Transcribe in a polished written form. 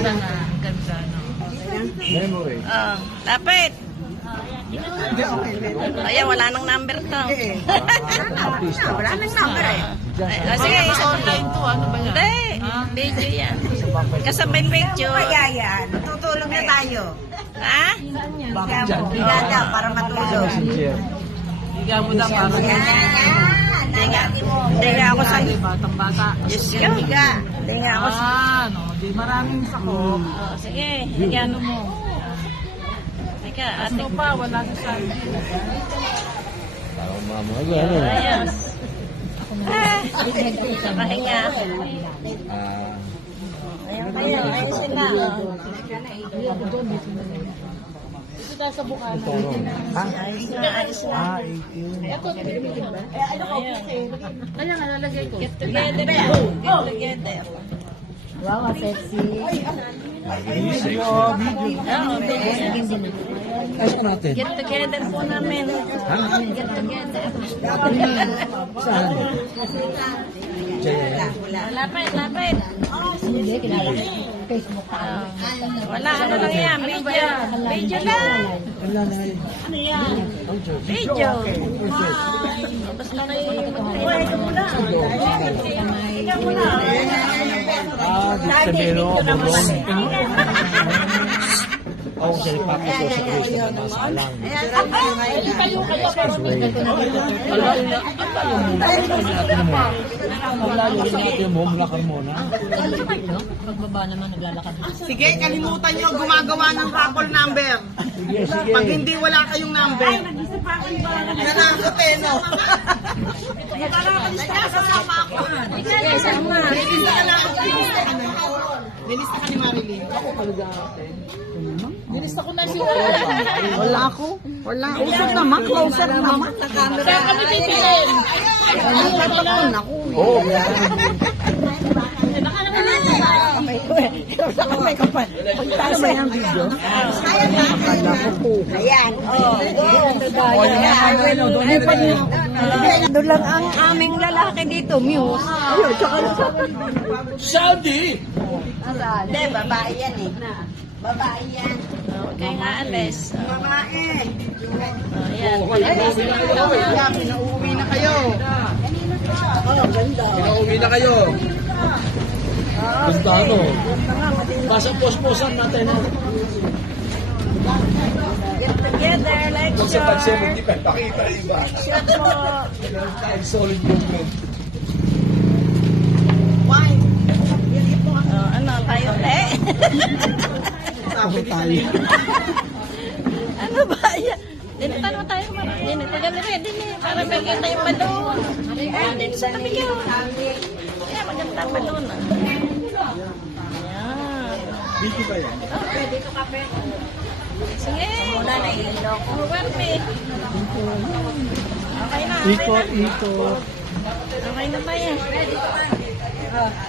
Ganda na. Ganda, no? Memory. Oh, lapit. Ayan, wala nang number to. Wala nang number eh. Sige, Online to, ano ba yan? hindi. Video yan. Kasabay picture. Kaya yan. Tutulog na tayo. Ha? Bigada para matulog. Higa mo na para Hindi nga ako sa... batang-bata. Diyos ko. Hindi nga ako sa... No? Di maraming sakop. Oh, sige, higyan mo. Teka, ate. Ito pa, wala sa sabi. Parang mamaga, ano? Ayos. Pahinga. Ayusin na. Ito tayo sa bukana. Ayos na, ayos na. Kaya nga lalagay ko. Get together. Get together. Wow, sexy. Oh, Ayos natin. get together po namin. Get together. Saan? Lapit, lapit. Hindi, kilala ko. Facebook pa. Wala, ano lang yan. Video. Video lang. Wala na yun. Ano yan? Video. Basta kayo. Dito sa Mero, Bolong. Ako sa ipapit ko sa Kristo na masalang. Mulakan mo na. Pagbaba naman, naglalakad. Sige, kalimutan nyo gumagawa ng raffle number. Pag hindi wala kayong number. Nanakot eh, no? Kasama ako. Sige, sama. Nilista ka ni Marilyn. Nilista ko na siya. Wala ako. Wala. Closer naman. Closer naman. Saan kami pipilin? Nagtatakon ako. Oo. May kapal. Pagtaas ba yung video? Ayan. Doon lang ang aming lalaki dito, Muse. Saudi! Hindi, babae yan eh. Babae yan. Okay nga, Ales. Babae. Ayan. Ayan, pinauwi na kayo. Pinauwi na kayo. Ganda ano? Basta posposan natin. Get together, Kung sa lecture. 75, pakita iba. Lecture po. Solid movement. Wine. Oh, ano, tayo, Sabi tayo. Ano ba yan? Dito tayo marami. Dito ganun rin. Dito para makita yung balon. Dito sa tabi ko. Kaya maganda ang balon. Ayan. Dito ba yan? Pwede ito kape. Sige. Wala na ilok. Warme. Okay na. Ikot, ikot. Okay na ba yan? Okay.